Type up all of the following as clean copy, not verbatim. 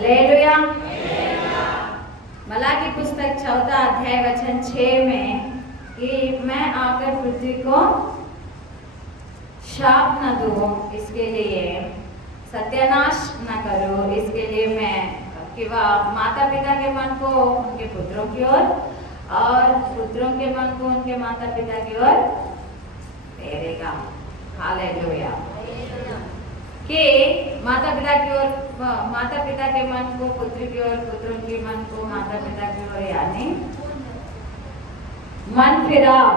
Hallelujah. Malachi पुस्तक 14 अध्याय वचन 6 में कि मैं आकर पृथ्वी को शाप न दूं, इसके लिए सत्यानाश न करूं, इसके लिए मैं कि वह माता पिता के मन को उनके पुत्रों की ओर और पुत्रों के मन को उनके माता पिता की ओर फेरेगा। हालेलुया। कि माता पिता की ओर, माता पिता के मन को पुत्र की ओर, पुत्रों के मन को माता पिता की ओर, यानी मन फिराव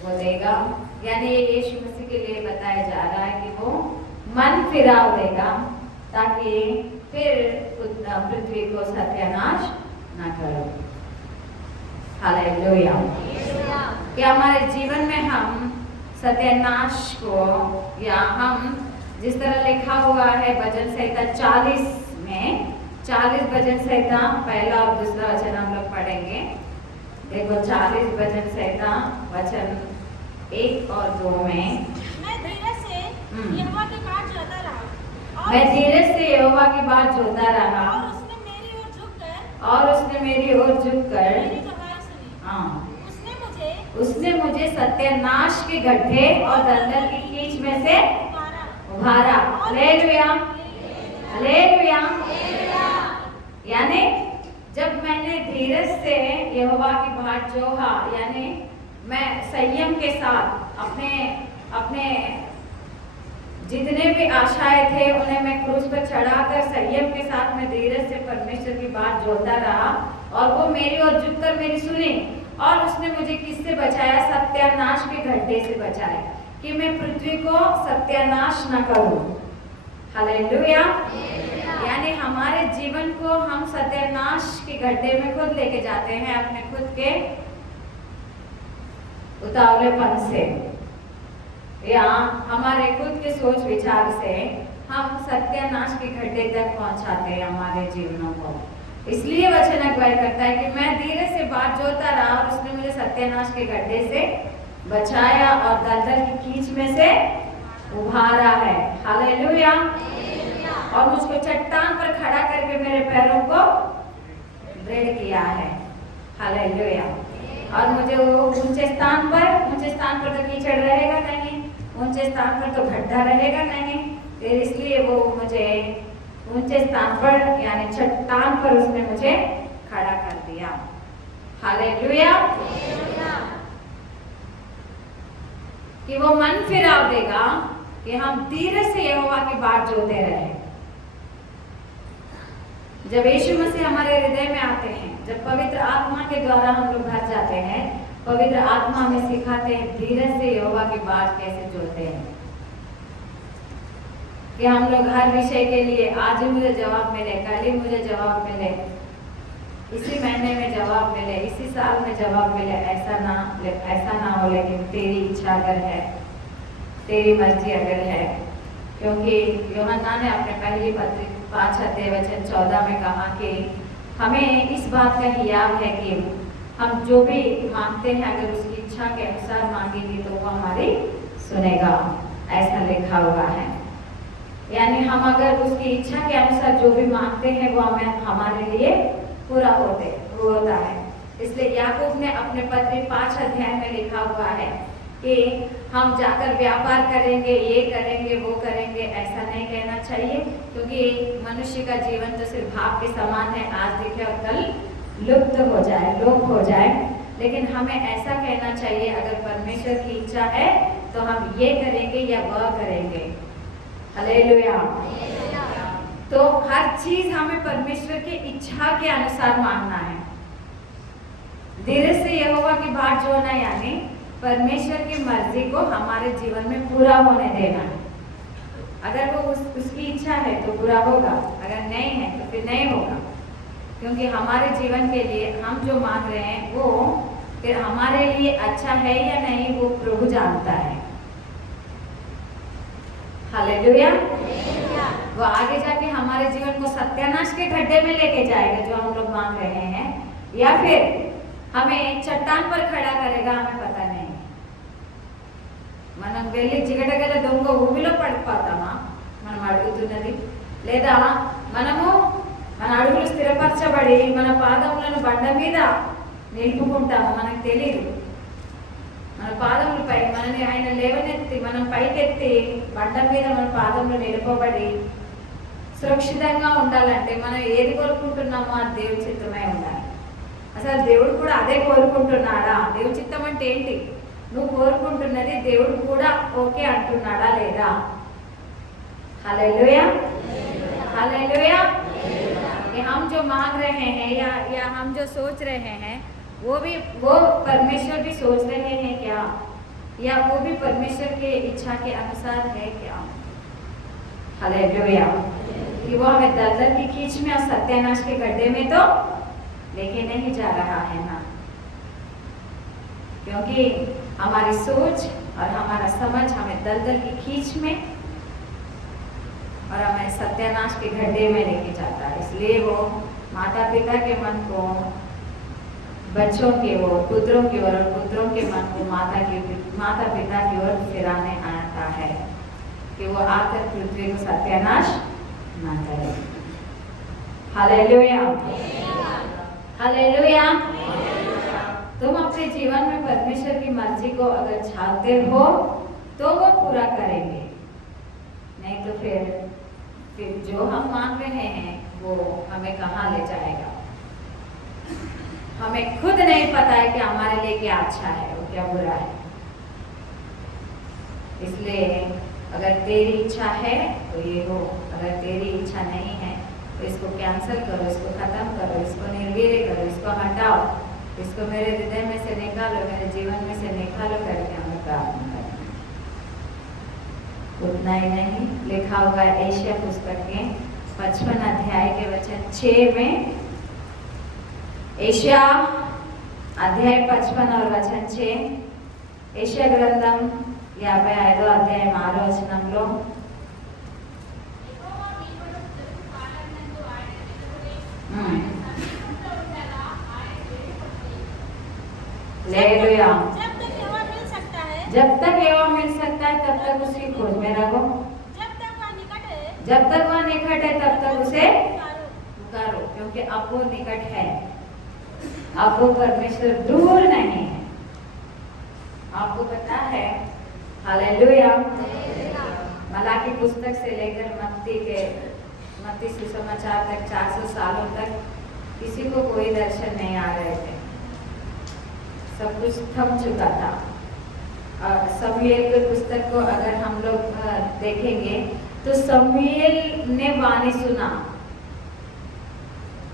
वो देगा। यानी ये यीशु मसीह के लिए बताया जा रहा है कि वो मन फिराव देगा ताकि फिर पृथ्वी को सत्यानाश न करो। हालेलुया। कि हमारे जीवन में हम सत्यानाश को, या हम जिस तरह लिखा हुआ है भजन संहिता 40 में, 40 भजन संहिता पहला और दूसरा वचन हम लोग पढ़ेंगे। देखो 40 भजन संहिता वचन 1 और 2 में, मैं धीरज से यहोवा की बाट जोता रहा, मैं धीरज से यहोवा की बाट जोता रहा, और उसने मेरी ओर झुककर, और उसने मेरी ओर झुककर मेरी गुहार सुनी। हाँ, उसने मुझे सत्यानाश के गड्ढे और दलदल की कीच में से उभारा। हालेलुया। हालेलुया। यानी जब मैंने धीरज से यहोवा की बाट जोहा, यानी मैं संयम के साथ अपने जितने भी आशाएं थे उन्हें मैं क्रूस पर चढ़ाकर संयम के साथ मैं धीरज से परमेश्वर की बाट जोता रहा, और वो मेरी ओर झुककर मेरी सुनी, और उसने मुझे किससे बचाया? सत्यानाश के गड्ढे से बचाया, कि मैं पृथ्वी को सत्यानाश न करूं। हालेलुया। यानी हमारे जीवन को हम सत्यानाश के गड्ढे में खुद लेके जाते हैं, अपने खुद के उतावलेपन से, या हमारे खुद के सोच विचार से हम सत्यानाश के गड्ढे तक पहुंचाते हैं हमारे जीवनों को। इसलिए वचन अगुवाई करता है कि मैं धीरे से बाट जोता रहा, और उसने मुझे सत्यानाश के गड्ढे से बचाया और दलदल की कीच में से उभारा है। हालेलुया। और मुझको चट्टान पर खड़ा करके मेरे पैरों को दृढ़ किया है। हालेलुया। और मुझे वो ऊंचे स्थान पर तो कीचड़ रहेगा नहीं, ऊंचे स्थान पर तो गड्ढा रहेगा नहीं, फिर इसलिए वो मुझे ऊंचे स्थान पर यानी चट्टान पर उसने मुझे खड़ा कर दिया। हालेलुया। कि वो मन फिराव देगा कि हम धीरज से यहोवा की बाट जोते रहे। जब यीशु मसीह हमारे हृदय में आते हैं, जब पवित्र आत्मा के द्वारा हम लोग भर जाते हैं, पवित्र आत्मा हमें सिखाते हैं धीरज से यहोवा की बाट कैसे जोते हैं। कि हम लोग हर विषय के लिए आज ही मुझे जवाब मिले, कल ही मुझे जवाब मिले, इसी महीने में जवाब मिले, इसी साल में जवाब मिले, ऐसा ना हो। लेकिन तेरी इच्छा अगर है, तेरी मर्जी अगर है, क्योंकि यूहन्ना ने अपने पहली पत्री 5 अध्याय वचन 14 में कहा कि हमें इस बात का हियाव है कि हम जो भी मांगते हैं अगर उसकी इच्छा के अनुसार मांगेंगे तो वो हमारी सुनेगा, ऐसा लिखा हुआ है। यानी हम अगर उसकी इच्छा के अनुसार जो भी मांगते हैं वो हमारे लिए पूरा होता है। इसलिए याकूब ने अपने पत्री 5 अध्याय में लिखा हुआ है कि हम जाकर व्यापार करेंगे, ये करेंगे, वो करेंगे, ऐसा नहीं कहना चाहिए, क्योंकि मनुष्य का जीवन तो सिर्फ भाप के समान है, आज दिखे और कल लुप्त हो जाए, लोप हो जाए। लेकिन हमें ऐसा कहना चाहिए, अगर परमेश्वर की इच्छा है तो हम ये करेंगे या वह करेंगे। हालेलुया। तो हर चीज हमें परमेश्वर की इच्छा के अनुसार मांगना है। धीरज से यहोवा की बाट जोना यानी परमेश्वर की मर्जी को हमारे जीवन में पूरा होने देना है। अगर वो उसकी इच्छा है तो पूरा होगा, अगर नहीं है तो फिर नहीं होगा, क्योंकि हमारे जीवन के लिए हम जो मांग रहे हैं वो फिर हमारे लिए अच्छा है या नहीं वो प्रभु जानता है। हालेलुया। वो आगे जाके हमारे जीवन को सत्यानाश के गड्ढे में लेके जाएगा जो हम लोग मांग रहे हैं, या फिर हमें चट्टान पर खड़ा करेगा, हमें पता नहीं। మనం వెళ్ళి జిగటగల దొంగ ఊబిలో పడిపోతామా మనం అడుగుతున్నది, లేదా మనము స్థిరపరచబడి మన పాదములను బండ మీద నిలుపుకుంటాము. మనకు తెలియదు. మన పాదములపై మనని ఆయన లేవనెత్తి మనం పైకెత్తి బండ మీద మన పాదములు నిలుపబడి సురక్షితంగా ఉండాలంటే మనం ఏది కోరుకుంటున్నామో అది దేవుడి చిత్తమై ఉండాలి. అసలు దేవుడు కూడా అదే కోరుకుంటున్నాడా? దేవుడి చిత్తం అంటే ఏంటి? నువ్వు కోరుకుంటున్నది దేవుడు కూడా ఓకే అంటున్నాడా లేదా? Hallelujah, hallelujah. हम जो मांग रहे हैं या हम जो सोच रहे हैं वो परमेश्वर भी सोच रहे हैं क्या, या वो भी परमेश्वर के इच्छा के अनुसार है क्या? हालेलुया। कि वो हमें दलदल की कीच में और सत्यानाश के गड्ढे में तो लेके नहीं जा रहा है ना, क्योंकि हमारी सोच और हमारा समझ हमें दलदल की कीच में और हमें सत्यानाश के गड्ढे में लेके जाता है। इसलिए वो माता पिता के मन को बच्चों की ओर, पुत्रों की ओर, और पुत्रों के मन को माता पिता की ओर फिराने आता है कि वो आकर पृथ्वी को सत्यानाश ना करे। Hallelujah, hallelujah. तुम अपने जीवन में परमेश्वर की मर्जी को अगर चाहते हो तो वो पूरा करेंगे, नहीं तो फिर जो हम मांग रहे हैं वो हमें कहाँ ले जाएगा। हमें खुद नहीं पता है कि हमारे लिए क्या अच्छा है और क्या बुरा है। इसलिए अगर तेरी इच्छा है तो ये हो, अगर तेरी इच्छा नहीं है तो इसको कैंसिल करो, इसको खत्म करो, इसको निर्वीर्य करो, इसको हटाओ, इसको मेरे हृदय में से निकालो, मेरे जीवन में से निकालो करके हमें प्रार्थना करें। उतना ही नहीं, लिखा हुआ एशिया पुस्तक के 55 अध्याय के वचन 6 में, एशिया अध्याय 55 और वचन 6, ఏషియా గ్రంథం 55వ అధ్యాయం 6వ వచనంలో, हालेलुया। जब तक यहोवा मिल सकता है तब तक उसकी खोज में रहो। जब तक वह निकट है तब तक उसे पुकारो, क्योंकि अब वो निकट है, अब वो परमेश्वर दूर नहीं है। आपको पता है, हालेलुया, मलाकी पुस्तक से लेकर मत्ती सुसमाचार तक 400 सालों तक किसी को कोई दर्शन नहीं आ रहे थे, सब कुछ थम चुका था। समूएल के पुस्तक को अगर हम लोग देखेंगे तो समूएल ने वाणी सुना,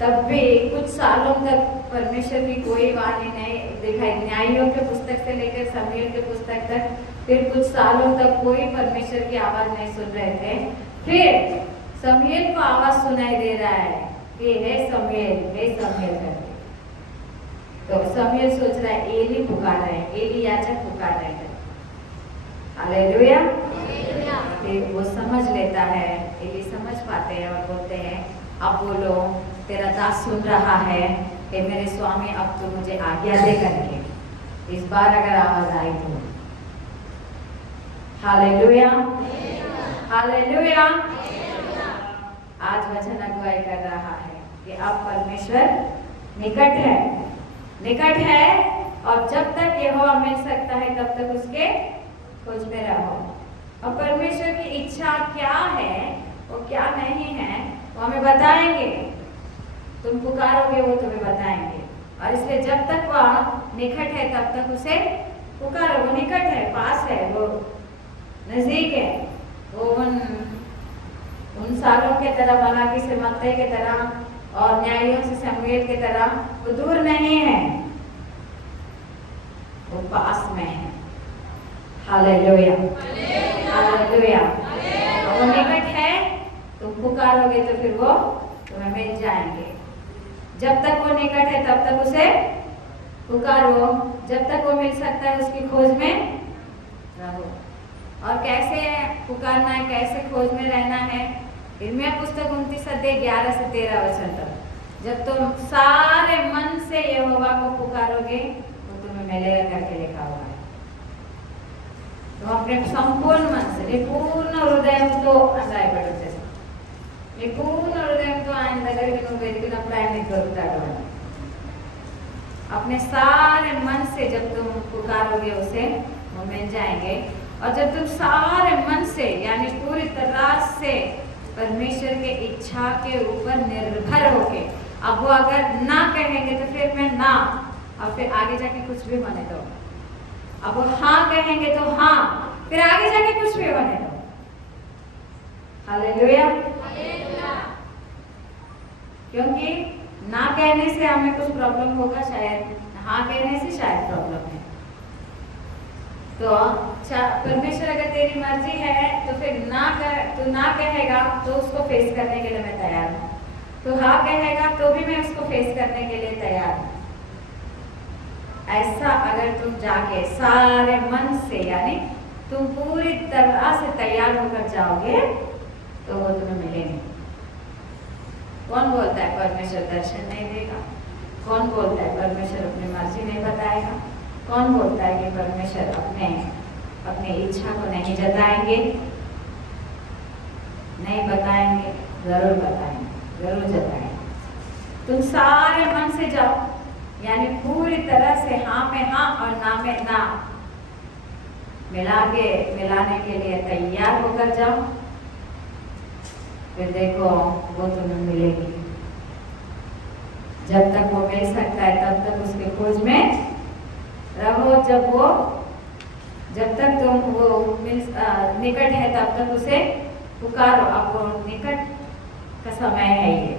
तब भी कुछ सालों तक परमेश्वर की कोई वाणी नहीं दिखाई। न्यायियों के पुस्तक से लेकर समूएल के पुस्तक तक फिर कुछ सालों तक कोई परमेश्वर की आवाज नहीं सुन रहे थे। फिर समूएल को आवाज सुनाई दे रहा है कि हे समूएल, हे समूएल करके। तो समूएल सोच रहा है एली पुकार रहे हैं, एली याजक पुकार रहे हैं। हालेलुया। फिर वो समझ लेता है, एली समझ पाते हैं और बोलते हैं अब बोलो, तेरा दास सुन रहा है कि मेरे स्वामी अब तो मुझे आज्ञा दे करके, इस बार अगर आवाज आई तो। Hallelujah, hallelujah. आज वचन अगुवाई कर रहा है कि अब परमेश्वर निकट है, निकट है, और जब तक यहोवा मिल सकता है तब तक उसके खोज में रहो। और परमेश्वर की इच्छा क्या है और क्या नहीं है वो हमें बताएंगे। तुम पुकारोगे वो तुम्हें बताएंगे। और इसलिए जब तक वह निकट है तब तक उसे पुकारो। वो निकट है, पास है, वो नजदीक है। वो उन सालों के तरह, मलाकी से मत्ती के तरह और न्यायियों से समूएल के तरह वो दूर नहीं है, वो पास में है। Hallelujah, hallelujah. वो निकट है, तुम पुकारोगे तो फिर वो तुम्हें मिल जाएंगे। जब तक वो निकट है तब तक उसे पुकारो, जब तक वो मिल सकता है उसकी खोज में रहो। और कैसे पुकारना है, कैसे खोज में रहना है? यिर्मयाह पुस्तक 29 अध्याय 11 से 13 वचन तक। जब तुम सारे मन से यहोवा को पुकारोगे वो तुम्हें मिलेगा करके लिखा हुआ है। तुम अपने संपूर्ण मन से, पूर्ण हृदय तो अंदाज पड़ते మీ పూర్ణ హృదయంతో ఆయన దగ్గరికి నువ్వు వెతికినప్పుడు ఆయన నీకు దొరుకుతాడు. अपने सारे मन से जब तुम पुकारोगे उसे वो मिल जाएंगे. और जब तुम सारे मन से यानी पूरी तरह से परमेश्वर के इच्छा के ऊपर निर्भर होके, अब वो अगर ना कहेंगे तो फिर मैं ना, और फिर आगे जाके कुछ भी होने दो. अब वो हाँ कहेंगे तो हाँ, फिर आगे जाके कुछ भी होने दो. हालेलुया. क्योंकि ना कहने से हमें कुछ प्रॉब्लम होगा शायद, हाँ कहने से शायद प्रॉब्लम है. तो परमेश्वर अगर तेरी मर्जी है तो फिर तू ना कहेगा तो उसको फेस करने के लिए मैं तैयार हूँ. तो हाँ कहेगा तो भी मैं उसको फेस करने के लिए तैयार हूँ. ऐसा अगर तुम जाके सारे मन से यानी तुम पूरी तरह से तैयार होकर जाओगे तो वो तुम्हें मिलेंगे. कौन बोलता है परमेश्वर दर्शन नहीं देगा? कौन बोलता है परमेश्वर अपनी मर्जी नहीं बताएगा? कौन बोलता है कि परमेश्वर अपने इच्छा को नहीं जताएंगे? नहीं बताएंगे, जरूर बताएंगे, जरूर जताएंगे. तुम सारे मन से जाओ यानी पूरी तरह से हाँ में हाँ और ना में ना मिलाने के लिए तैयार होकर जाओ. फिर देखो वो तुम्हें मिलेगी. जब तक वो मिल सकता है तब तक उसके खोज में रहो. जब तक तुम वो निकट है तब तक उसे पुकारो. अब वो निकट का समय है ये,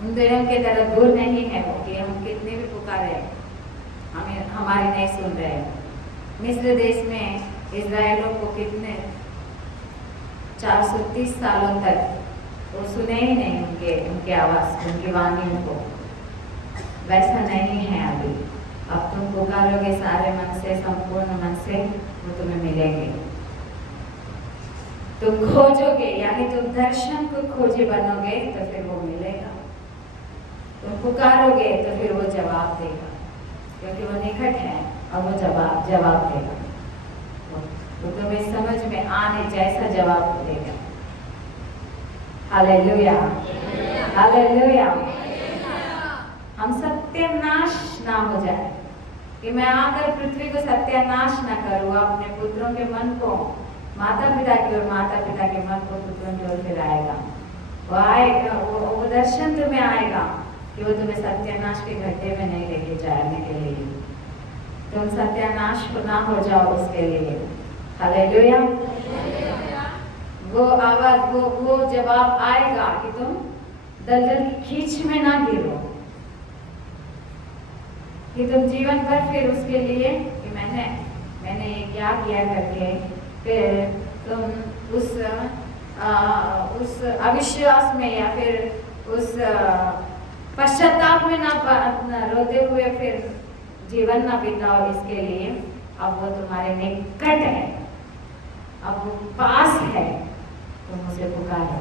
उन दिनों के तरह दूर नहीं है वो कि हम कितने भी पुकारे हमारी नहीं सुन रहे. मिस्र देश में इजराइलों को कितने 430 सालों तक वो सुने ही नहीं उनके आवाज, उनकी वाणी को. वैसा नहीं है अभी. अब तुम पुकारोगे सारे मन से, संपूर्ण मन से, वो तुम्हें मिलेंगे. तुम खोजोगे यानी तुम दर्शन को खोजे बनोगे तो फिर वो मिलेगा. तुम पुकारोगे तो फिर वो जवाब देगा, क्योंकि वो निकट है और वो जवाब देगा. वो तुम्हें समझ में आने जैसा जवाब देगा. Hallelujah, hallelujah. हम सत्यानाश ना हो जाए कि मैं आकर पृथ्वी को सत्यानाश ना करूँ. अपने पुत्रों के मन को माता पिता की ओर, माता पिता के मन को पुत्रों की ओर फिराएगा. वो आएगा, वो दर्शन तुम्हें आएगा कि वो तुम्हें सत्यानाश के गड्ढे में नहीं लेके जाने के लिए. तुम सत्यानाश ना हो जाओ उसके लिए. हालेलुया. वो आवाज, वो जवाब आएगा कि तुम दलदल की खींच में ना गिरो, कि तुम जीवन भर फिर उसके लिए कि मैंने ये क्या किया करके फिर तुम उस अविश्वास में या फिर उस पश्चाताप में ना रोते हुए फिर जीवन ना बिताओ इसके लिए. अब वो तुम्हारे निकट है, अब वो पास है. तुम उसे पुकारो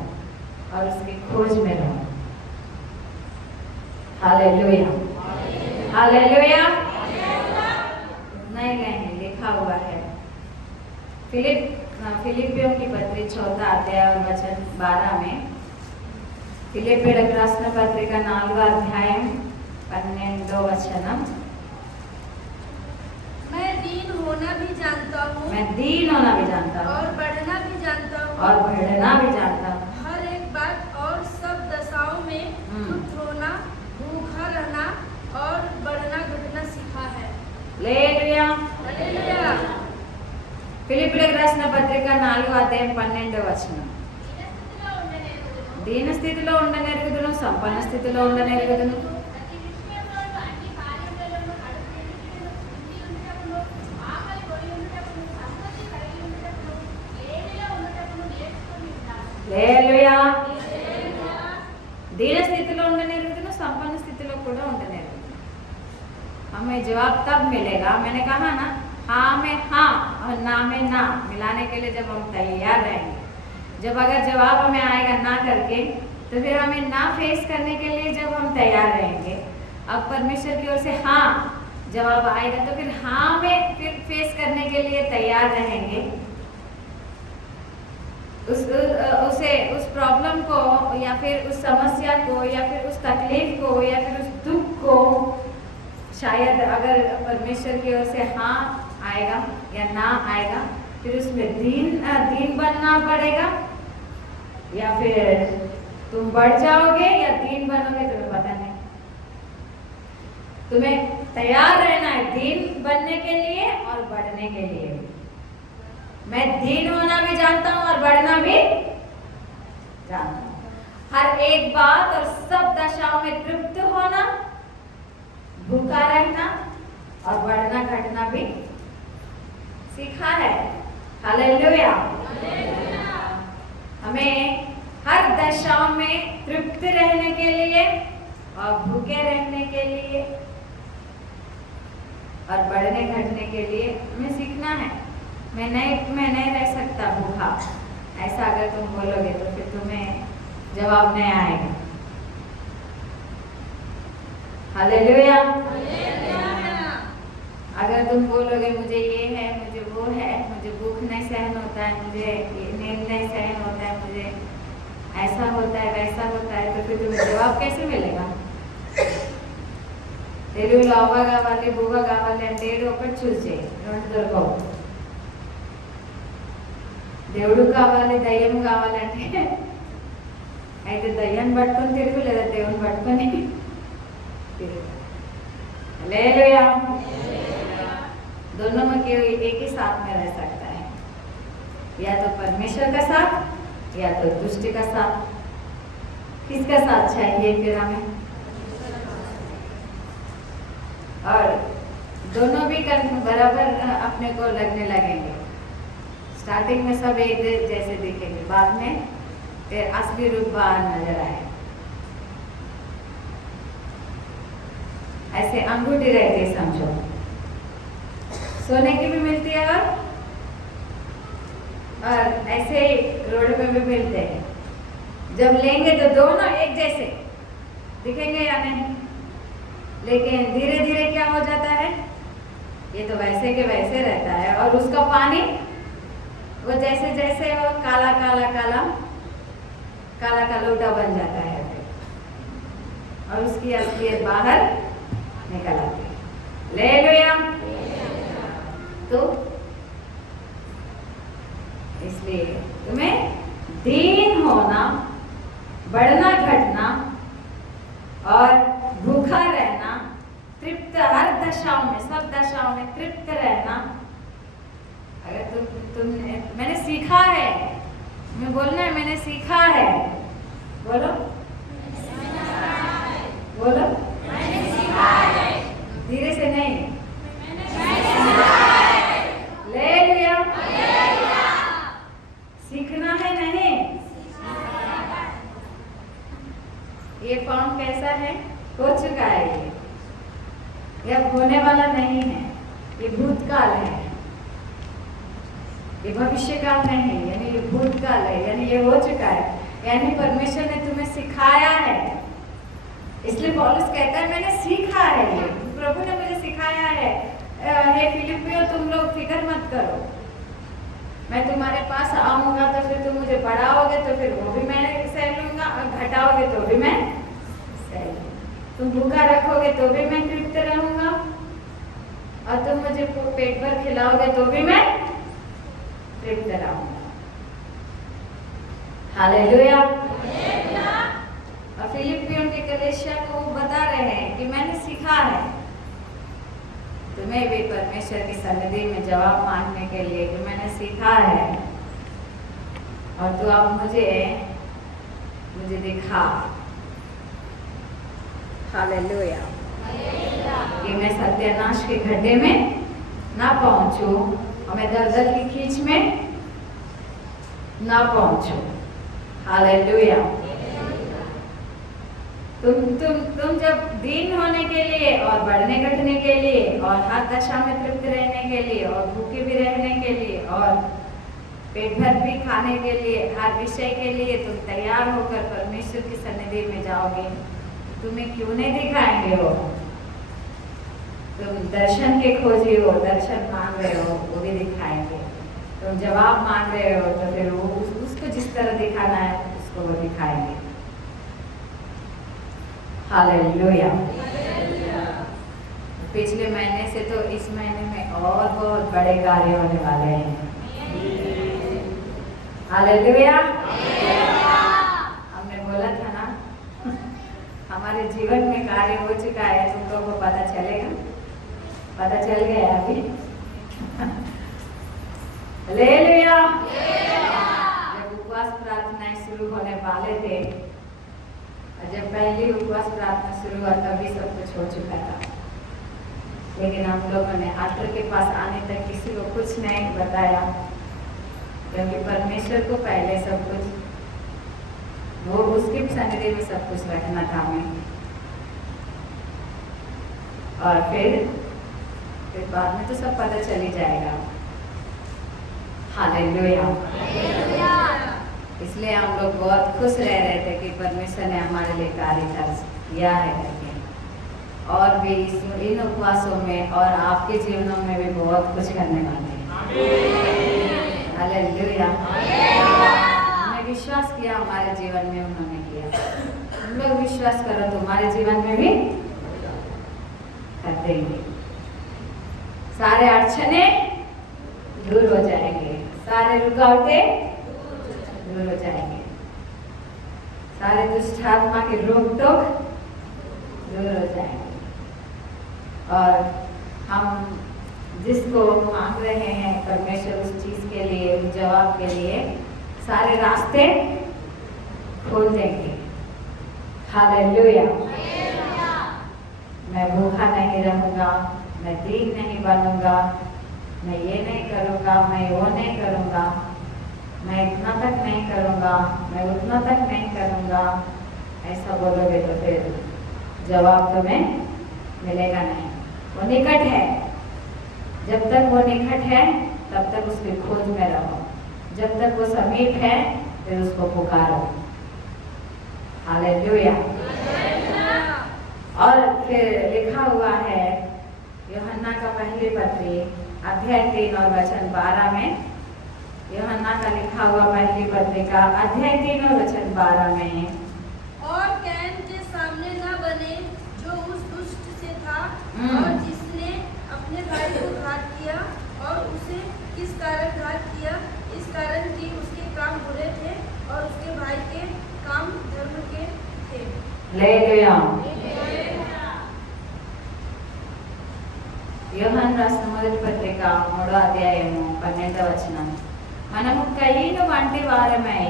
और उसकी खोज में रहो. Hallelujah, hallelujah. नहीं लिखा हुआ है फिलिपियों की पत्री 4th अध्याय और वचन 12 में. ఫిలిప్పీయులకు రాసిన పత్రిక 4వ అధ్యాయం 12వ వచనం. मैं दीन होना भी जानता हूँ और बढ़ना भी जानता हूँ. हर एक बात और सब दशाओं में दुख होना, भूखा रहना और बढ़ना घटना सीखा है. Hallelujah, hallelujah. ఫిలిప్పీయులకు రాసిన పత్రిక 4వ అధ్యాయం 12వ వచనం. దీన స్థితిలో ఉండనెరుగుదును, సంపన్న స్థితిలో ఉండనెరుగుదును. హల్లెలూయా. దీన స్థితిలో ఉండనెరుగుదును, संपन्न स्थितिలో కూడా ఉండనెరుగుదును. हमें जवाब तब मिलेगा, मैंने कहा ना, हाँ में हाँ और ना में ना मिलाने के लिए जब हम तैयार रहेंगे. जब अगर जवाब हमें आएगा ना करके तो फिर हमें ना फेस करने के लिए जब हम तैयार रहेंगे. अब परमेश्वर की ओर से हाँ जवाब आएगा तो फिर हाँ में फिर फेस करने के लिए तैयार रहेंगे. उस प्रॉब्लम को या फिर उस समस्या को या फिर उस तकलीफ को या फिर उस दुख को, शायद अगर परमेश्वर की ओर से हाँ आएगा या ना आएगा, फिर उसमें दीन बनना पड़ेगा, या फिर तुम बढ़ जाओगे या दीन बनोगे, तुम्हें पता नहीं। तुम्हें तैयार रहना है दीन बनने के लिए और बढ़ने के लिए। मैं दीन होना भी जानता हूँ और बढ़ना भी जानता हूँ। हर एक बात और सब दशाओं में तृप्त होना, भूखा रहना और बढ़ना घटना भी सीखा है। हालेलुया। हमें हर दशाओं में तृप्त रहने के लिए और भूखे रहने के लिए और बढ़ने घटने के लिए हमें सीखना है। मैं नहीं रह सकता भूखा, ऐसा अगर तुम बोलोगे तो फिर तुम्हें जवाब नहीं आएगा। हालेलुया। अगर तुम बोलोगे मुझे ये है, मुझे वो है, मुझे भूख नहीं सहन होता है, मुझे नींद नहीं सहन होता है, मुझे ऐसा होता है वैसा होता है, तो फिर तुम्हें जवाब कैसे मिलेगा? तेरू लावा गावाले बुवा गावाले అంటే ఏడు ఒకటి చూస్ చేయి, రెండు దొరకవు. దేవుడు కావాలి, దయ్యం కావాలంటే అయితే దయ్యాన్ని పట్టుకొని తిరుగు, లేదా దేవుని పట్టుకొని తిరుగు. हालेलुया। दोनों में केवल एक ही साथ में रह सकता है, या तो परमेश्वर का साथ या तो दुष्ट का साथ। किसका साथ चाहिए फिर हमें? और दोनों भी बराबर अपने को लगने लगेंगे। स्टार्टिंग में सब एक जैसे दिखेंगे, बाद में फिर असली रूप बाहर नजर आए। ऐसे अंगूठी रहती है समझो, सोने की भी मिलती है और ऐसे ही रोड पे भी मिलते हैं। जब लेंगे तो दोनों एक जैसे दिखेंगे या नहीं, लेकिन धीरे धीरे क्या हो जाता है, ये तो वैसे के वैसे रहता है और उसका पानी वो जैसे जैसे वो काला काला काला काला कलौटा बन जाता है फिर, और उसकी असलियत बाहर निकल आती है। हालेलुया। तो इसलिए तुम्हें दीन होना, बढ़ना घटना और भूखा रहना, तृप्त हर दशाओं में, सब दशाओं में तृप्त रहना। अगर तुमने मैंने सीखा है, मैं बोलना है मैंने सीखा है, बोलो बोलो, मैंने सीखा है। धीरे से नहीं, ले लिया, सीखना है नहीं। ये फॉर्म कैसा है? हो चुका है ये, यह होने वाला नहीं है, ये भूतकाल है, ये भविष्यकाल नहीं है, यानी ये भूतकाल है, यानी ये हो चुका है, यानी परमेश्वर ने तुम्हें सिखाया है। इसलिए पौलुस कहता है मैंने सीखा है, ये प्रभु ने मुझे सिखाया है। हे फिलिपियों, तुम लोग फिक्र मत करो, मैं तुम्हारे पास आऊंगा तो फिर तुम मुझे बढ़ाओगे तो फिर वो भी मैं सह लूंगा, और घटाओगे तो भी मैं सह लूंगा। तुम भूखा रखोगे तो भी मैं तृप्त रहूंगा, और तुम मुझे पेट भर खिलाओगे तो भी मैं तृप्त रहूंगा। हालेलुया। और फिलिपियों के कलीसिया को वो बता रहे हैं कि मैंने सीखा है। तुम्हें भी परमेश्वर की सन्निधि में जवाब मांगने के लिए कि मैंने सीखा है, और तू अब मुझे दिखा। हालेलुया। कि मैं सत्यानाश के गड्ढे में ना पहुंचूं और मैं दलदल की खींच में ना पहुंचूं। हालेलुया। तुम जब दीन होने के लिए और बढ़ने घटने के लिए और हर दशा में तृप्त रहने के लिए और भूखे भी रहने के लिए और पेट भर भी खाने के लिए, हर विषय के लिए तुम तैयार होकर परमेश्वर की सन्निधि में जाओगे, तुम्हें क्यों नहीं दिखाएंगे वो? तुम दर्शन के खोजी हो, दर्शन मांग रहे हो, वो भी दिखाएंगे। तुम जवाब मांग रहे हो तो फिर वो उसको जिस तरह दिखाना है उसको वो दिखाएंगे। हालेलुया। पिछले महीने से तो इस महीने में और बहुत बड़े कार्य होने वाले हैं। हालेलुया। हमने बोला था ना, हमारे जीवन में कार्य हो चुका है, तुम लोगों को पता चलेगा, पता चल गया अभी। हालेलुया। जब उपवास प्रार्थनाएं शुरू होने वाले थे, जब पहली उपवास प्रार्थना शुरू हुआ तभी सब कुछ हो चुका था, लेकिन हम लोगों ने आटर के पास आने तक किसी को कुछ नहीं बताया, क्योंकि परमेश्वर को पहले सब कुछ, वो उसके सन्निधि में सब कुछ रखना था हमें। और फिर बाद में तो सब पता चल ही जाएगा। हालेलुया। इसलिए हम लोग बहुत खुश रह रहे थे कि परमेश्वर ने हमारे लिए कार्य कर किया है करके। और भी इन उपवासों में और आपके जीवनों में भी बहुत कुछ करने वाले हैं। हालेलुया। हमने विश्वास किया, हमारे जीवन में उन्होंने किया। हम लोग विश्वास करो तो हमारे जीवन में भी कर देंगे। सारे अड़चने दूर हो जाएंगे, सारे रुकावटें दूर हो जाएंगे, सारे दुष्ट आत्मा के रोक टोक दूर हो जाएंगे। और हम जिसको मांग रहे हैं परमेश्वर उस चीज के लिए, उस जवाब के लिए सारे रास्ते खोल देंगे। हालेलुया। मैं भूखा नहीं रहूंगा, मैं दीन नहीं बनूंगा, मैं ये नहीं करूंगा, मैं वो नहीं करूंगा, मैं इतना तक नहीं करूंगा, मैं उतना तक नहीं करूंगा, ऐसा बोलोगे तो फिर जवाब तुम्हें मिलेगा नहीं। वो निकट है, जब तक वो निकट है तब तक उसकी खोज में रहो, जब तक वो समीप है फिर उसको पुकारो। हालेलुया। और फिर लिखा हुआ है यूहन्ना का पहली पत्री अध्याय 3 और वचन 12 में, यूहन्ना का लिखा हुआ पहली पत्रिका अध्याय 3 और वचन 12 में, और कैन के सामने न बने जो उस दुष्ट से था और जिसने अपने भाई को घात किया, और उसे किस कारण घात किया, इस कारण कि उसके काम बुरे थे और उसके भाई के काम धर्म के थे। हालेलुया। యోహాను రాసిన మొదటి పత్రిక 3వ అధ్యాయము 12వ వచనం, మనము కయీను వంటి వారమై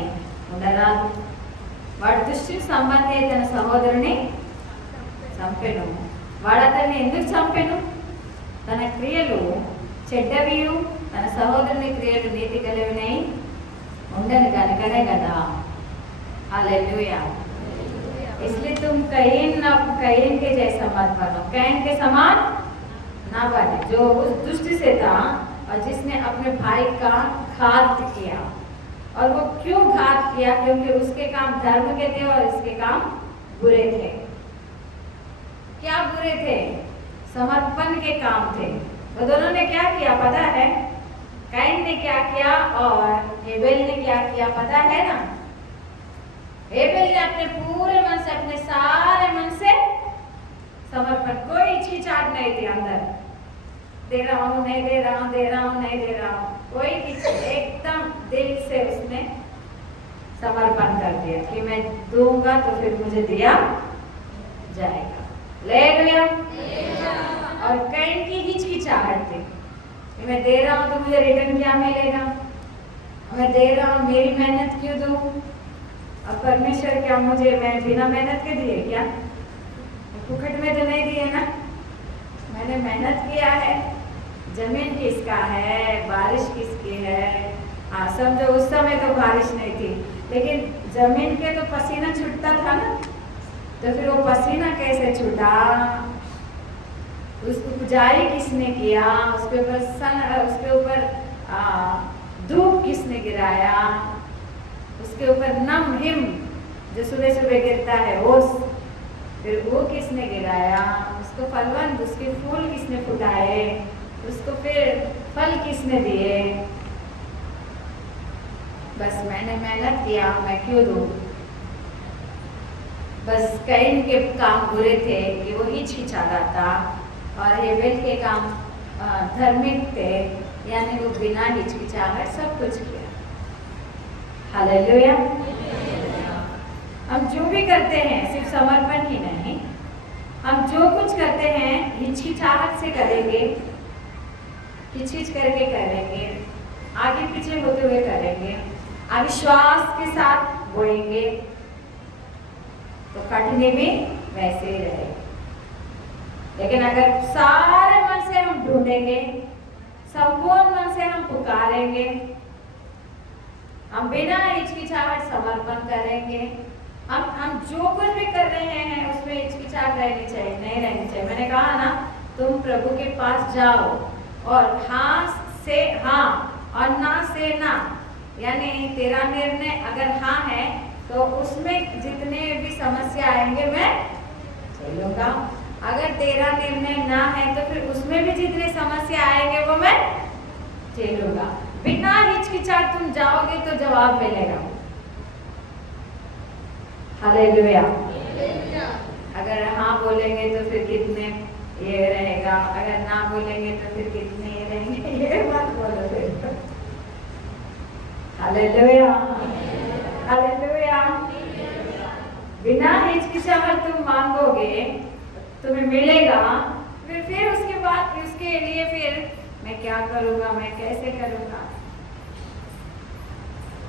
ఉండరాదు, వాడు దుష్టుని సంబంధి తన సహోదరుని చంపెను. వాడు అతన్ని ఎందుకు చంపెను? తన క్రియలు చెడ్డవియు తన సహోదరుని క్రియలు నీతి కలిగినై ఉండను కనుకనే కదా। हालेलुया। इसलिए तुम कयीन के जैसा मत बनो, कैन के समान ना बने, जो उस दुष्ट से था और जिसने अपने भाई का घात किया। और वो क्यों घात किया? क्योंकि उसके काम धर्म के थे और इसके काम बुरे थे। क्या बुरे थे? समर्पण के काम थे। वो दोनों ने क्या किया पता है? कैन ने क्या किया और हेबेल ने क्या किया पता है ना? हेबेल ने अपने पूरे मन से, अपने सारे मन से समर्पण, कोई हिचकिचाहट नहीं थी अंदर, दे रहा हूँ नहीं दे रहा हूँ, दे रहा हूँ नहीं दे रहा हूँ, कोई एकदम दिल से उसने समर्पण कर दिया कि मैं दूंगा तो फिर मुझे दिया जाएगा। हालेलुया। और कैन की हिचकिचाहट थी कि मैं दे रहा हूँ तो मुझे रिटर्न क्या मिलेगा, मैं दे रहा हूँ मेरी मेहनत क्यों दूँ, और परमेश्वर क्या मुझे, मैं बिना मेहनत के दिए क्या? फुकट में तो नहीं दिए ना, मैंने मेहनत किया है। जमीन किसका है, बारिश किसकी है? हाँ समझो उस समय तो बारिश नहीं थी, लेकिन जमीन के तो पसीना छूटता था ना, तो फिर वो पसीना कैसे छूटा? उसको उपजाई किसने किया? उसके ऊपर धूप किसने गिराया? उसके ऊपर नम हिम जो सुबह सुबह गिरता है ओस, फिर वो किसने गिराया? उसको फलवंत, उसके फूल किसने फुटाए? उसको फिर फल किसने दिए? बस मैंने मेहनत किया, मैं क्यों दूँ। बस कैन के काम बुरे थे कि वो हिचकिचाता था और हेबेल के काम धार्मिक थे, यानी वो बिना हिचकिचाहट सब कुछ किया। हालेलुया। हम जो भी करते हैं सिर्फ समर्पण ही नहीं, हम जो कुछ करते हैं हिचकिचाहट से करेंगे, हिचकिच करके करेंगे, आगे पीछे होते हुए करेंगे, अविश्वास के साथ बोएंगे, तो कठिनाई भी वैसे ही रहेगी। लेकिन अगर सारे मन से हम ढूंढेंगे, संपूर्ण मन से हम पुकारेंगे, हम बिना हिचकिचाहट समर्पण करेंगे, हम जो कुछ भी कर रहे हैं उसमें हिचकिचाहट रहनी चाहिए, नहीं रहनी चाहिए। मैंने कहा ना, तुम प्रभु के पास जाओ और हाँ से हाँ और ना से ना, यानी तेरा निर्णय अगर हाँ है तो उसमें जितने भी समस्या आएंगे मैं झेलूंगा, अगर तेरा निर्णय ना है तो फिर उसमें भी जितने समस्या आएंगे वो मैं झेलूंगा। बिना हिचकिचाहट तुम जाओगे तो जवाब मिलेगा। हालेलुया। अगर हाँ बोलेंगे तो फिर कितने ये रहेगा, अगर ना बोलेंगे तो फिर कितने ये रहेंगे, ये मत बोलो फिर। Hallelujah, hallelujah. बिना हिचकिचाहट तुम मांगोगे तुम्हें मिलेगा, फिर उसके बाद उसके लिए फिर मैं क्या करूँगा, मैं कैसे करूँगा।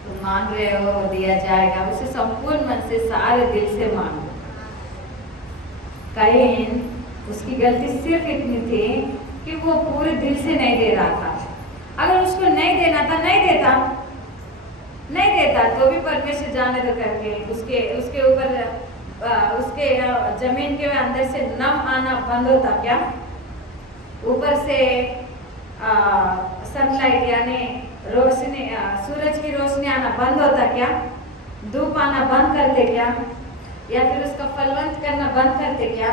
तुम मांग रहे हो दिया जाएगा, उसे संपूर्ण मन से सारे दिल से मांगो। कैन उसकी गलती सिर्फ इतनी थी कि वो पूरे दिल से नहीं दे रहा था। अगर उसको नहीं देना था नहीं देता तो भी परमेश्वर जाने दो करके उसके ऊपर उसके जमीन के अंदर से नम आना बंद होता क्या, ऊपर से सनलाइट यानी रोशनी सूरज की रोशनी आना बंद होता क्या, धूप आना बंद करते क्या, या फिर उसका फलवंत करना बंद करते क्या।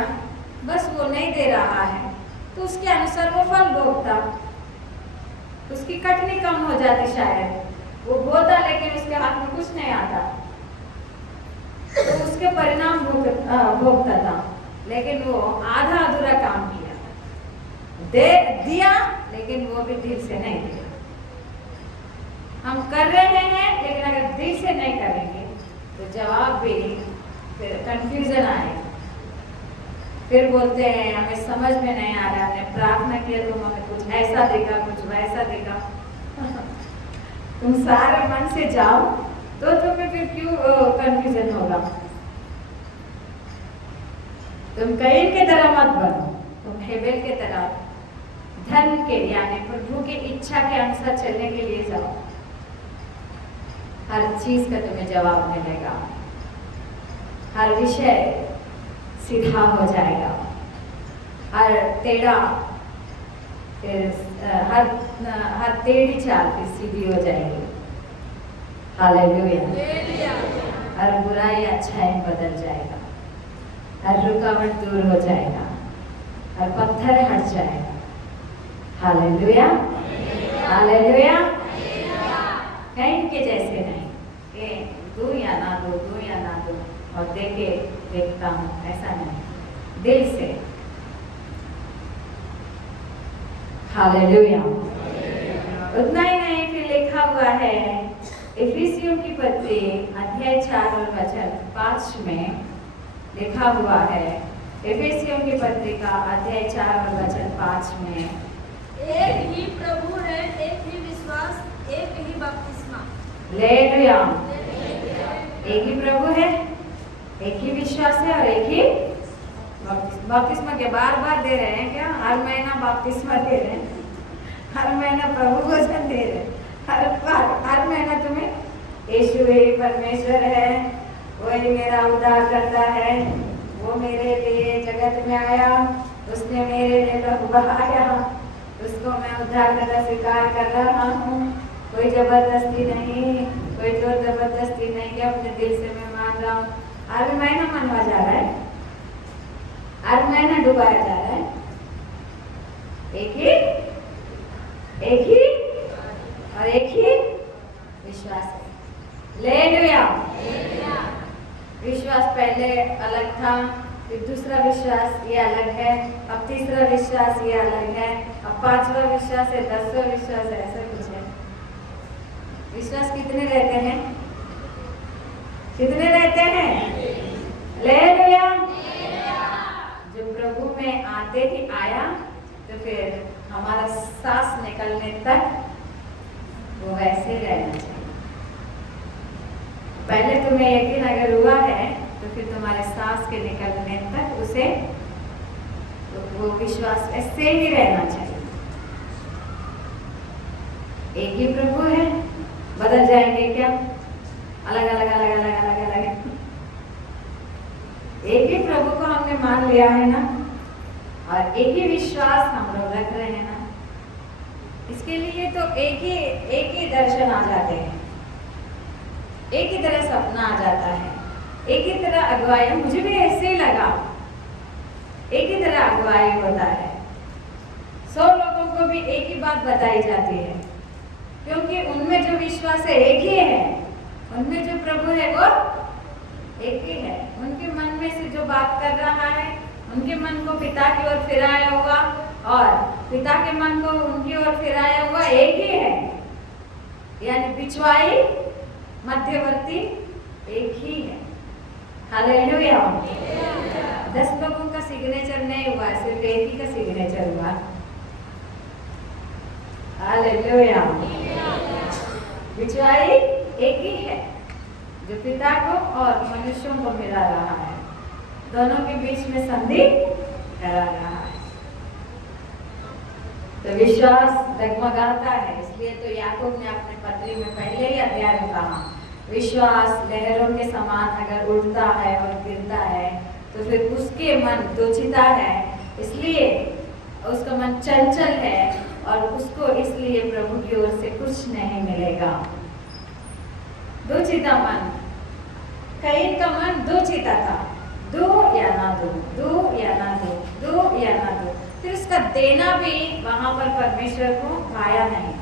बस वो नहीं दे रहा है तो उसके अनुसार वो फल भोगता, उसकी कटनी कम हो जाती, शायद वो बोता लेकिन उसके हाथ में कुछ नहीं आता, तो उसके परिणाम भोगता था। लेकिन वो आधा अधूरा काम किया, दे दिया लेकिन वो भी दिल से नहीं दिया। हम कर रहे हैं लेकिन अगर दिल से नहीं करेंगे तो जवाब भी फिर कंफ्यूजन आएगा, फिर बोलते हैं हमें समझ में नहीं आ रहा, हमने प्रार्थना किया तो हमें कुछ ऐसा दिखा कुछ वैसा दिखा। तुम सारे मन से जाओ तो तुम्हें फिर क्यों कंफ्यूजन होगा। तुम कैन के तरह मत बनो, तुम हेबेल के तरह धर्म के यानी प्रभु की इच्छा के अनुसार चलने के लिए जाओ। हर चीज का तुम्हें जवाब मिलेगा, हर विषय सीधा हो जाएगा, हर टेढ़ा फिर हर टेढ़ी चाल फिर सीधी हो जाएगी। हालेलुया। हर बुराई अच्छाई बदल जाएगा, हर रुकावट दूर हो जाएगा, हर पत्थर हट जाएगा। Hallelujah, hallelujah. कैन के जैसे नहीं कि दूं या ना दूं, दूं या ना दूं और देखता हूँ, ऐसा नहीं, दिल से। हालेलुया। उतना ही नहीं, फिर लिखा हुआ है इफिसियों की पत्री अध्याय 4 और वचन 5 में लिखा हुआ है। इफिसियों की पत्री का अध्याय 4 और वचन 5 में एक ही प्रभु है, एक ही विश्वास, एक ही बपतिस्मा। हालेलुया। एक ही प्रभु है, एक ही विश्वास है और एक ही बपतिस्मा के बार दे रहे हैं क्या? हर महीना बपतिस्मा दे रहे हैं, हर महीना प्रभु वचन दे रहे हैं, हर महीना तुम्हें यीशु ही परमेश्वर है, वही मेरा उद्धार करता है, वो मेरे लिए जगत में आया, उसने मेरे लिए लहू बहाया, उसको मैं उद्धार करना स्वीकार कर रहा हूँ। कोई जबरदस्ती नहीं, कोई जोर जबरदस्ती नहीं कि अपने दिल से मैं मान रहा हूँ। हर महीना मनवा जा रहा है, हर महीना डुबाया जा रहा है। एक ही और एक ही विश्वास है। पहले अलग था, फिर दूसरा विश्वास ये अलग है, अब तीसरा विश्वास ये अलग है, अब पांचवा विश्वास है, 10वां विश्वास है, ऐसा कुछ है। विश्वास कितने रहते हैं? कितने रहते हैं? हालेलुया। जो प्रभु में आते ही आया तो फिर हमारा सांस निकलने तक वो वैसे रहना चाहिए। पहले तुम्हें यकीन अगर हुआ है तो फिर तुम्हारे सांस के निकलने तक उसे वो विश्वास ऐसे ही रहना चाहिए। एक ही प्रभु है, बदल जाएंगे क्या? अलग अलग अलग अलग अलग अलग एक ही प्रभु को हमने मान लिया है ना, और एक ही विश्वास हम लोग रख रहे हैं ना। इसके लिए तो एक ही दर्शन आ जाते हैं, एक ही तरह सपना आ जाता है, एक ही तरह अगुवाई। मुझे भी ऐसे ही लगा, एक ही तरह अगुवाई होता है। 100 लोगों को भी एक ही बात बताई जाती है, क्योंकि उनमें जो विश्वास है एक ही है, उनमें जो प्रभु है वो एक ही है। उनके मन में से जो बात कर रहा है, उनके मन को पिता की ओर फिराया हुआ और पिता के मन को उनकी ओर फिराया हुआ एक ही है, यानी पिछवाई मध्यवर्ती एक ही है। हालेलुया। 10 लोगों का सिग्नेचर नहीं हुआ, सिर्फ एक ही का सिग्नेचर हुआ। हालेलुया। पिछवाई एक ही है जो पिता को और मनुष्यों को मिला रहा है, दोनों के बीच में संधि करा रहा है। तो विश्वास डगमगाता है। इसलिए तो याकूब ने अपने पत्री में पहले ही अध्याय में कहा, विश्वास लहरों के समान अगर उड़ता है और गिरता है तो फिर उसके मन दोचिता है, इसलिए उसका मन चंचल है और उसको इसलिए प्रभु की ओर से कुछ नहीं मिलेगा। दोचिता मन, कैन का मन दोचिता था, दो या ना दो, दो या ना दो, दो या ना दो। फिर उसका देना भी वहां पर परमेश्वर को भाया नहीं,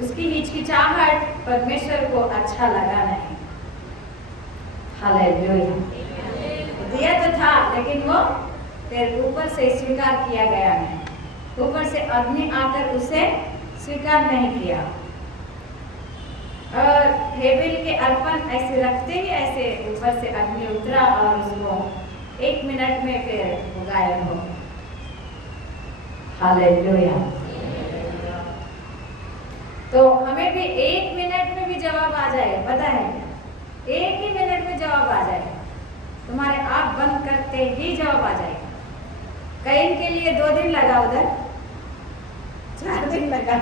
उसकी हिचकिचाहट परमेश्वर को अच्छा लगा नहीं। हालेलुया। दिया तो था लेकिन वो फिर ऊपर से स्वीकार किया गया नहीं, ऊपर से अग्नि आकर उसे स्वीकार नहीं किया। और हेबेल के अर्पण ऐसे रखते ही ऐसे ऊपर से अग्नि उतरा और उसको 1 मिनट में फिर वो गायब हो। हालेलुया। तो हमें भी 1 मिनट में भी जवाब आ जाएगा, पता है क्या? 1 ही मिनट में जवाब आ जाएगा, तुम्हारे आँख बंद करते ही जवाब आ जाएगा। कैन के लिए 2 दिन लगा, उधर 4 दिन लगा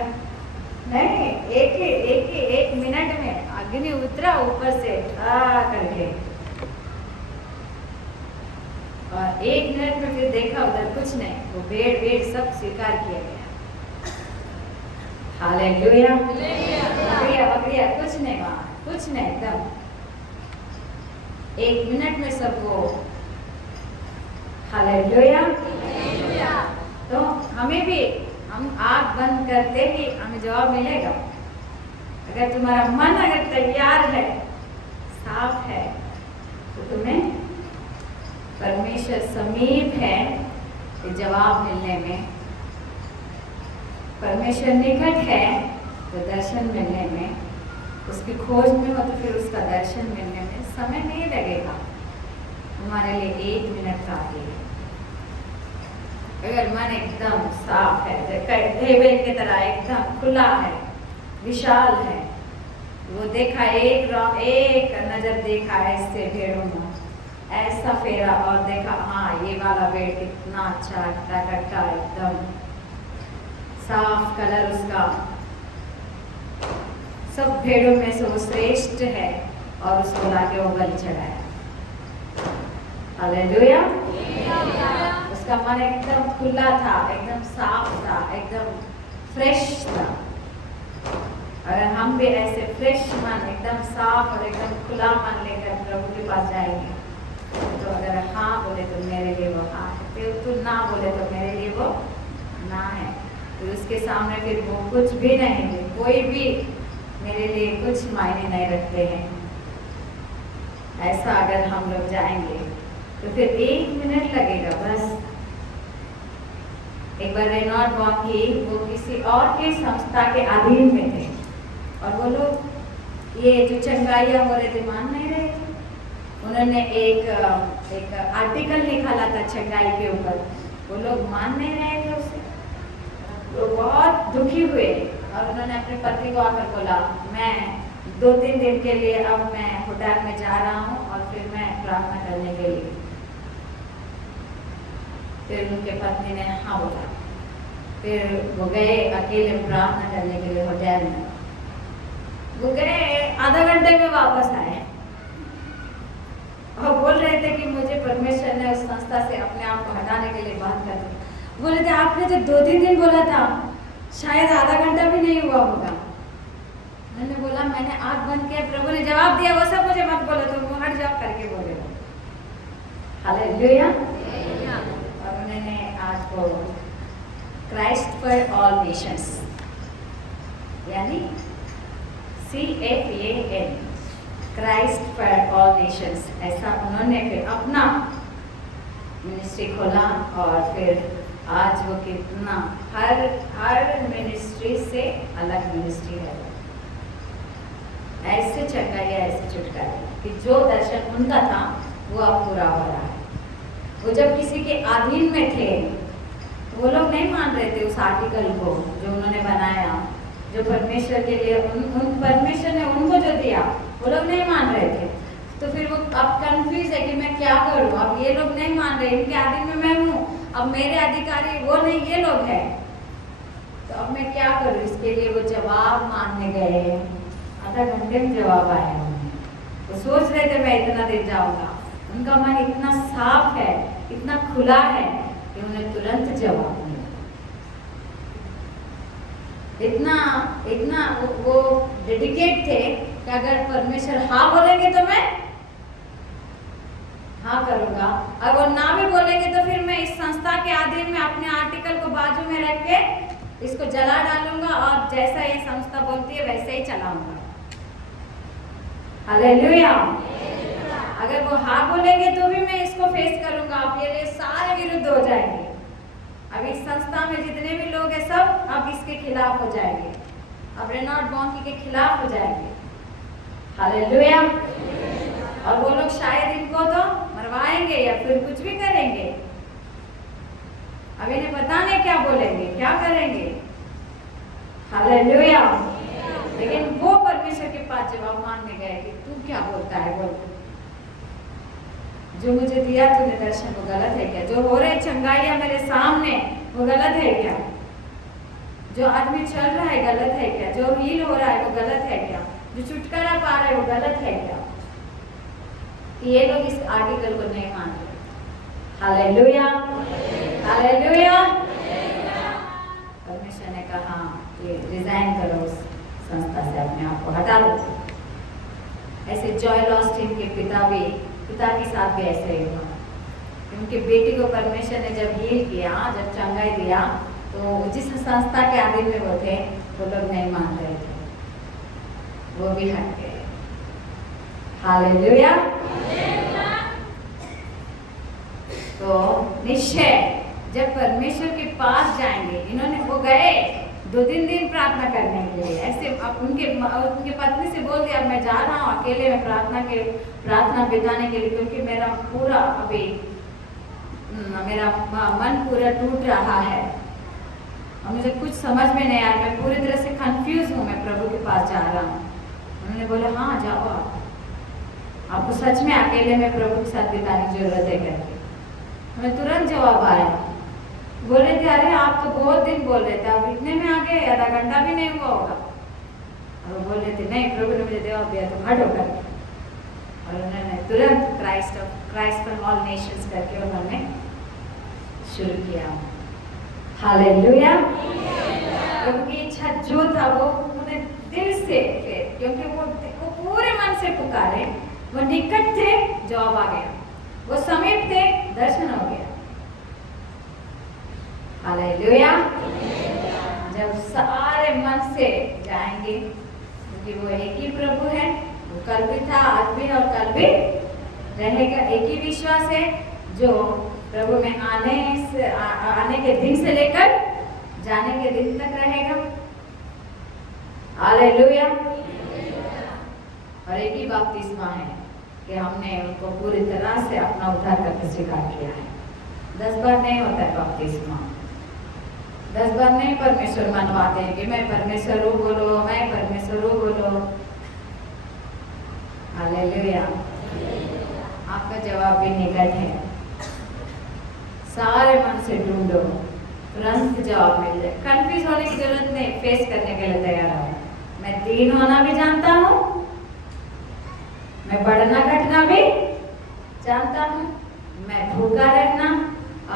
नहीं, एक मिनट में अग्नि उतरा ऊपर से करके, और 1 मिनट में फिर देखा उधर कुछ नहीं, वो भेड़ सब स्वीकार किया गया। हालेलुया। बकरिया कुछ नहीं, वहाँ कुछ नहीं, एकदम 1 मिनट में सबको। हालेलुया। तो हमें भी, हम आँख बंद करते ही हमें जवाब मिलेगा। अगर तुम्हारा मन अगर तैयार है, साफ है, तो तुम्हें परमेश्वर समीप है कि जवाब मिलने में। परमेश्वर निकट है तो दर्शन मिलने में, उसकी खोज में हो तो फिर उसका दर्शन मिलने में समय नहीं लगेगा। हमारे लिए 1 मिनट काफी है। अगर मन एकदम साफ है, हेबेल की तरह एकदम खुला है, विशाल है, वो देखा एक नजर देखा ऐसे भेड़ों में, ऐसा फेरा और देखा हाँ ये वाला भेड़ कितना अच्छा टकटका, एकदम साफ कलर उसका, सब भेड़ों में से वो श्रेष्ठ है, और उसको लाके वो बलि चढ़ाया। हालेलुया। उसका मन एकदम खुला था, एकदम साफ था, एकदम फ्रेश था। अगर हम भी ऐसे फ्रेश मन, एकदम साफ और एकदम खुला मन लेकर प्रभु के पास जाएंगे, तो अगर हाँ बोले तो मेरे लिए वो हाँ है, फिर तू ना बोले तो मेरे लिए वो ना है। फिर उसके सामने फिर वो कुछ भी नहीं है, कोई भी मेरे लिए कुछ मायने नहीं रखते हैं। ऐसा अगर हम लोग जाएंगे तो फिर 1 मिनट लगेगा बस। एक बार रेनॉल्ड बॉन्की वो किसी और के संस्था के अधीन में थे और वो लोग ये जो चंगाइयाँ हो रहे थे मान नहीं रहे थे। उन्होंने एक आर्टिकल निकाला था चंगाई के ऊपर, वो लोग मान नहीं रहे थे उसे। वो बहुत दुखी हुए और उन्होंने अपने पति को आकर बोला, मैं 2-3 दिन के लिए अब मैं होटल में जा रहा हूँ और फिर मैं प्रार्थना करने के लिए। फिर उनके पत्नी ने हाँ बोला। फिर वो गए अकेले प्रार्थना करने के लिए होटल में। वो गए, आधा घंटे में वापस आए और बोल रहे थे कि मुझे परमेश्वर ने उस संस्था से अपने आप को हटाने के लिए बात कर दी। बोले थे आपने जो 2-3 दिन बोला था शायद आधा घंटा भी नहीं हुआ होगा। मैंने बोला मैंने आँख बंद किया, प्रभु ने जवाब दिया वो सब मुझे मत बोलो, तुम हट जाओ करके बोले। हालेलुया। और उन्होंने आज को क्राइस्ट फॉर ऑल नेशंस यानी CFAN Christ for all Nations ऐसा उन्होंने फिर अपना मिनिस्ट्री खोला। और फिर आज वो कितना हर मिनिस्ट्री से अलग मिनिस्ट्री है। ऐसे चंगाई ऐसे छुटकारे कि जो दर्शन उनका था वो अब पूरा हो रहा है। वो जब किसी के अधीन में थे वो लोग नहीं मान रहे थे उस आर्टिकल को जो उन्होंने बनाया, जो परमेश्वर के लिए परमेश्वर ने उनको जो दिया वो लोग नहीं मान रहे थे। तो फिर वो अब कंफ्यूज है कि मैं क्या करूं। अब ये लोग नहीं मान रहे, इनके अधीन में मैं हूँ, अब मेरे अधिकारी वो नहीं ये लोग हैं, तो अब मैं क्या करूं। इसके लिए वो जवाब मांगने गए। आधा घंटे में जवाब आया उन्हें। वो सोच रहे थे मैं इतना देर जाऊंगा, उनका मन इतना साफ है, इतना खुला है कि उन्हें तुरंत जवाब मिला। इतना वो डेडिकेट थे कि अगर परमेश्वर हाँ बोलेंगे तो मैं हाँ करूंगा, अगर वो ना भी बोलेंगे तो फिर मैं इस संस्था के अधीन में अपने आर्टिकल को बाजू में रख के इसको जला डालूंगा और जैसा ये संस्था बोलती है वैसे ही चलाऊंगा। हालेलुया। अगर वो हाँ बोलेंगे तो भी मैं इसको फेस करूंगा। अब ये सारे विरुद्ध हो जाएंगे। अब इस संस्था में जितने भी लोग हैं सब अब इसके खिलाफ हो जाएंगे, अब रेनॉल्ड बॉन्की के खिलाफ हो जाएंगे। हालेलुया। और वो लोग शायद इनको तो मरवाएंगे या फिर कुछ भी करेंगे। अब इन्हें पता नहीं क्या बोलेंगे, क्या करेंगे। हालेलुया। लेकिन वो परमेश्वर के पास जवाब मांगने गए कि तू क्या बोलता है, बोल। जो मुझे दिया तूने दर्शन वो गलत है क्या? जो हो रहे चंगाइयाँ मेरे सामने वो गलत है क्या? जो आदमी चल रहा है गलत है क्या? जो हील हो रहा है वो गलत है क्या? जो छुटकारा पा रहा है वो गलत है क्या? ये लोग इस आर्टिकल को नहीं मान रहे। हालेलुया। हालेलुया। परमेश्वर ने कहा कि रिजाइन करो उस संस्था से, अपने आप को हटा दो। ऐसे जॉयल ऑस्टिन के पिता के साथ भी ऐसे ही हुआ। उनके बेटी को परमेश्वर ने जब हील किया, जब चंगाई दिया, तो जिस संस्था के अधीन में वो थे वो लोग नहीं मान रहे थे, वो भी हट गए। हालेलुया। तो निश्चय जब परमेश्वर के पास जाएंगे, इन्होंने वो गए 2-3 दिन प्रार्थना करने के लिए। ऐसे अब उनके पत्नी से बोल दिया अब मैं जा रहा हूँ अकेले में प्रार्थना बिताने के लिए, क्योंकि मेरा पूरा अभी मेरा मन पूरा टूट रहा है और मुझे कुछ समझ में नहीं आ रहा, मैं पूरी तरह से कंफ्यूज हूँ, मैं प्रभु के पास जा रहा हूँ। उन्होंने बोला हाँ जाओ, आपको सच में अकेले में प्रभु के साथ बिताने की जरूरत है करके। हमें तुरंत जवाब आया। बोल रहे थे अरे आप तो बहुत दिन बोल रहे थे, अब इतने में आ गए, आधा घंटा भी नहीं हुआ होगा। और वो बोल रहे थे नहीं प्रभु ने मुझे जवाब दिया तो हटो करके। और उन्होंने तुरंत क्राइस्ट फॉर ऑल नेशंस करके उन्होंने शुरू किया। हालेलुया। प्रभु की इच्छा जो था वो उन्हें दिल से, क्योंकि वो पूरे मन से पुकारे, वो निकट थे, जवाब आ गया, वो समीप थे, दर्शन हो गया। हालेलुया। जब सारे मन से जाएंगे, क्योंकि वो एक ही प्रभु है, वो कल भी था, आज भी और कल भी रहेगा। एक ही विश्वास है जो प्रभु में आने के दिन से लेकर जाने के दिन तक रहेगा। हालेलुया। और एक ही बपतिस्मा है कि हमने उनको पूरी तरह से अपना उद्धार करके स्वीकार किया है। 10 बार नहीं होता है बपतिस्मा, 10 बार नहीं परमेश्वर मनवाते हैं कि मैं परमेश्वर हूँ बोलो, मैं परमेश्वर हूँ बोलो। हालेलुया। आपका जवाब भी निकट है। सारे मन से ढूंढो, तुरंत जवाब मिल जाए। कंफ्यूज होने की जरूरत नहीं, फेस करने के लिए तैयार हो। मैं 3 होना भी जानता हूँ, मैं बढ़ना घटना भी जानता हूँ, मैं भूखा रहना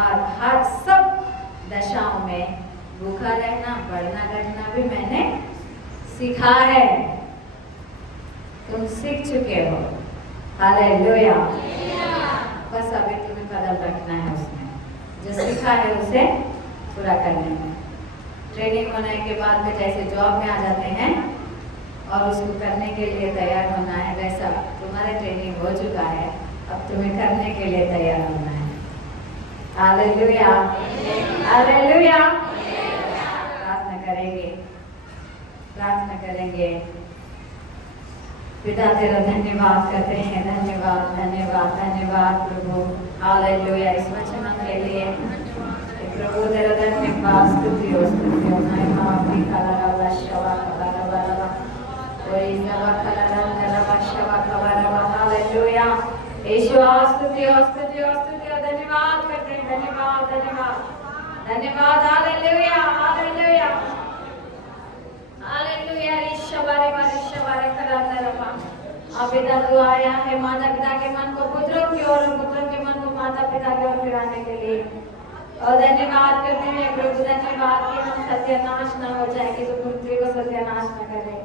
और हर सब दशाओं में भूखा रहना बढ़ना घटना भी मैंने सीखा है। तुम सीख चुके हो। हालेलुया। बस अभी तुम्हें कदम रखना है उसमें, जो सीखा है उसे पूरा करने में। ट्रेनिंग होने के बाद में जैसे जॉब में आ जाते हैं और उसको करने के लिए तैयार होना है, वैसा तुम्हारा ट्रेनिंग हो चुका है, अब तुम्हें करने के लिए तैयार होना है। हालेलुया। हालेलुया। प्रार्थना करेंगे, प्रार्थना करेंगे। पिता तेरा धन्यवाद करते हैं, धन्यवाद धन्यवाद धन्यवाद प्रभु। हालेलुया। इस वचन के लिए प्रभु तेरा धन्यवाद, स्तुति हो महिमा भी कलरवा शवा कलरवा और इसवा कलरवा शवा कलरवा। हालेलुया। यीशु स्तुति हो स्तुति हो स्तुति हो। धन्यवाद करते हैं, धन्यवाद धन्यवाद धन्यवाद। Hallelujah hallelujah hallelujah. ईश्वरे परमेश्वरे कलरवा। पिता तू आया है माता पिता के मन को पुत्रों की ओर, पुत्रों के मन को माता पिता की ओर फिराने के लिए। और धन्यवाद करते हैं प्रभु, धन्यवाद कि हम सत्यानाश न हो जाए, कि तू पृथ्वी को सत्यानाश न करे।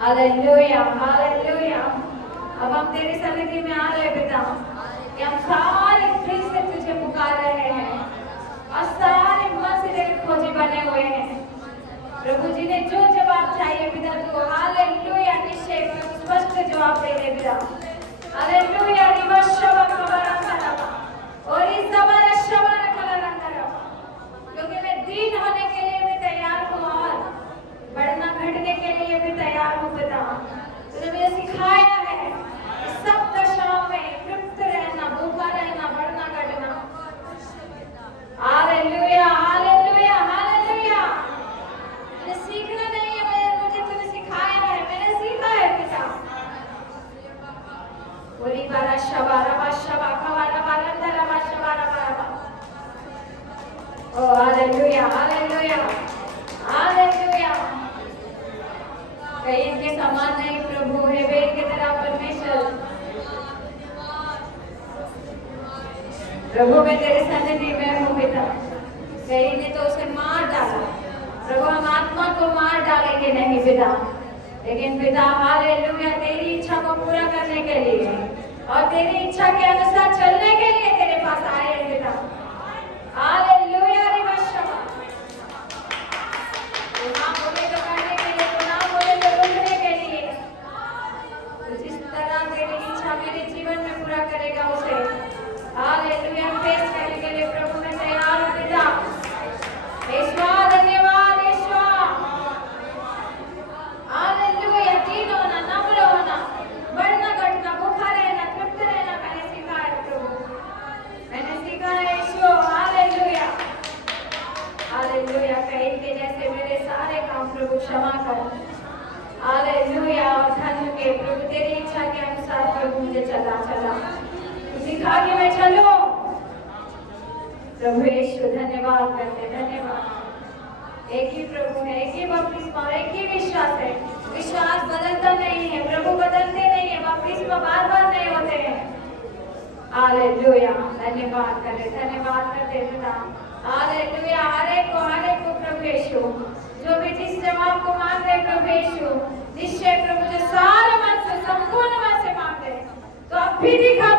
Hallelujah hallelujah. अब हम तेरी सन्निधि में आ रहे पिता, कि हम सारे दिल से तुझे पुकार रहे हैं और सारे मन से तेरे खोजी बने हुए हैं प्रभु जी ने जो जवाब चाहिए पिता तू हालेलुया निश्चय स्पष्ट जवाब दे दे पिता। हालेलुया। रिवशवा कबरंगरा और इस सवार शवर कलरंगरा, क्योंकि मैं दीन होने के लिए भी तैयार हूँ और बढ़ना घटने के लिए भी तैयार हूँ पिता। तूने मुझे सिखाया है सब दशाओं में तृप्त रहना, भूखा रहना, बढ़ना घटना। Hallelujah hallelujah hallelujah. मैंने सीखना नहीं है, मुझे तूने सिखाया है, मैंने सीखा है पिता। ओरी बारा शबारा बाशबा खवारा बारंदरा बाशबारा बारा। ओ हालेलुया हालेलुया हालेलुया। कहीं के समान नहीं प्रभु है, वे की तरह परमेश्वर। प्रभु मैं तेरे सन्निधि में हूँ पिता। कहीं ने तो उसे मार डाला प्रभु, हम आत्मा को मार डालेंगे नहीं पिता, लेकिन पिता हालेलुया तेरी इच्छा को पूरा करने के लिए और तेरी इच्छा के अनुसार चलने के लिए तेरे पास आए हैं पिता। हालेलुया। रिवशवा तू ना बोले तो करने के लिए, तू ना बोले तो रुकने के लिए, तू जिस तरह तेरी इच्छा मेरे जीवन में पूरा करेगा उसे हालेलुया फेस करने के लिए प्रभु मैं तैयार हूँ पिता। ईश्वर धन्यवाद ईश्वर। हालेलुया। दीन होना, नम्र होना, बढ़ना घटना, भूखा रहना, तृप्त रहना मैंने सीखा है प्रभु, मैंने सीखा है ईश्वर। Hallelujah hallelujah. कहीं के जैसे मेरे सारे काम प्रभु क्षमा कर। हालेलुया। और धन्य के प्रभु तेरी इच्छा के अनुसार प्रभु मुझे चला सिखा के मैं चलूं प्रभु यीशु। धन्यवाद करते धन्यवाद। एक ही प्रभु है, एक ही बपतिस्मा, एक ही विश्वास है। विश्वास बदलता नहीं है, प्रभु बदलते नहीं है, बपतिस्मा बार बार नहीं होते हैं। हालेलुया। धन्यवाद करते पिता। हालेलुया। हर एक को प्रभु यीशु जो भी जिस जवाब को मांग रहे प्रभु यीशु, निश्चय प्रभु जो सारे मन से संपूर्ण मन से मांग रहे तो अब भी दिखा